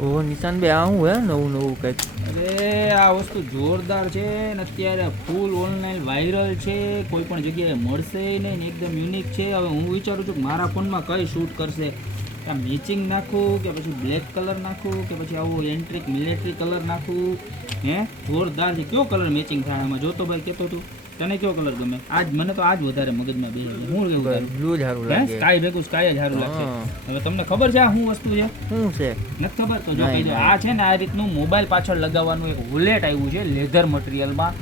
ઓહો નિશાન બે આ હું હે? નવું નવું કંઈક. અરે, આ વસ્તુ જોરદાર છે ને અત્યારે ફૂલ ઓનલાઈન વાયરલ છે. કોઈ પણ જગ્યાએ મળશે નહીં એકદમ યુનિક છે. હવે હું વિચારું છું કે મારા ફોનમાં કઈ શૂટ કરશે? આ મેચિંગ નાખું કે પછી બ્લેક કલર નાખું કે પછી આવું એન્ટ્રિક મિલિટરી કલર નાખું? હે? જોરદાર છે. કયો કલર મેચિંગ થાય આમાં? જોતો ભાઈ કહેતો તું. તને કયો કલર ગમે? આજ મને તો આજ વધારે મગજમાં બે હું કેવું બ્લુ જ સારું લાગે. સ્કાય ભેગું સ્કાય જ સારું લાગે હવે તમને ખબર છે આ શું વસ્તુ છે? શું છે? નથી ખબર? તો જો કહી આ છે ને આ રીતનું મોબાઈલ પાછળ લગાવવાનું એક વોલેટ આવ્યું છે leather મટીરિયલમાં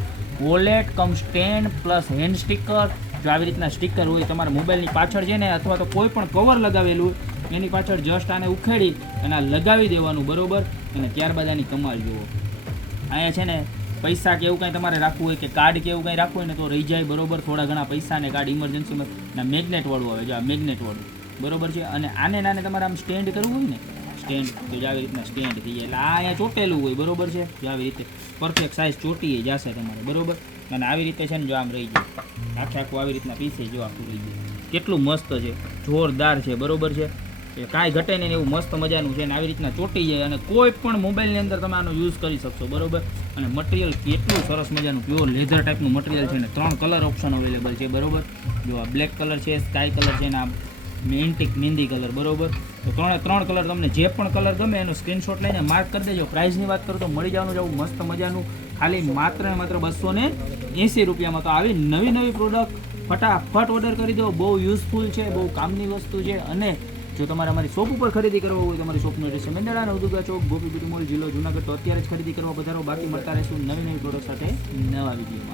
wallet cum stand plus hand sticker જો આવી રીતના સ્ટીકર હોય તમારા મોબાઈલની પાછળ છે ને અથવા તો કોઈ પણ કવર લગાવેલું એની પાછળ જસ્ટ આને ઉખેડી અને આ લગાવી દેવાનું બરોબર અને ત્યારબાદ આની કમાલ જુઓ. અહીંયા છે ને પૈસા કે એવું કંઈ તમારે રાખવું હોય કે કાર્ડ કે એવું કંઈ રાખવું હોય ને તો રહી જાય બરોબર થોડા ઘણા પૈસા ને કાર્ડ ઇમરજન્સીમાં ના મેગ્નેટ વાળું આવે, જો આ મેગ્નેટવાળું બરોબર છે? અને આને નાને તમારે આમ સ્ટેન્ડ કરવું હોય ને? સ્ટેન્ડ તો જે આવી રીતના સ્ટેન્ડ થઈ જાય. એટલે આ અહીંયા ચોટેલું હોય, બરોબર છે? જો આવી રીતે પરફેક્ટ સાઇઝ ચોટી જશે તમારે, બરોબર? અને આવી રીતે છે ને જો આમ રહી જાય. આખે આખું આવી રીતના પીસે જો આખું રહી જાય. કેટલું મસ્ત છે, જોરદાર છે, બરોબર છે? એ કાંઈ ઘટે નહીં એવું મસ્ત મજાનું છે ને આવી રીતના ચોટી જાય અને કોઈ પણ મોબાઈલની અંદર તમે આનો યુઝ કરી શકશો, બરોબર? અને મટીરિયલ કેટલું સરસ મજાનું પ્યોર લેધર ટાઈપનું મટીરિયલ છે ને ત્રણ કલર ઓપ્શન અવેલેબલ છે, બરોબર? જો આ બ્લેક કલર છે સ્કાય કલર છે ને આ મેન્ટિક મહેંદી કલર બરોબર? તો ત્રણે ત્રણ કલર તમને જે પણ કલર ગમે એનો સ્ક્રીનશોટ લઈને માર્ક કરી દેજો. પ્રાઇસની વાત કરું તો મળી જવાનું જવું મસ્ત મજાનું. ખાલી માત્ર ને માત્ર બસો ને એંસી રૂપિયામાં તો આવી નવી નવી પ્રોડક્ટ ફટાફટ ઓર્ડર કરી દો. બહુ યુઝફુલ છે, બહુ કામની વસ્તુ છે અને જો તમારે અમારી શોપ ઉપર ખરીદી કરવા હોય તો અમારી શોપનો એડ્રેસ છે મેંદડા, નવદુર્ગા ચોક, ગોપી બીટી મોલ જિલ્લો જુનાગઢ. તો અત્યારે જ ખરીદી કરવા વધારો બાકી મળતા રહેશું નવી નવી પ્રોડક્ટ સાથે નવા વિડીયોમાં.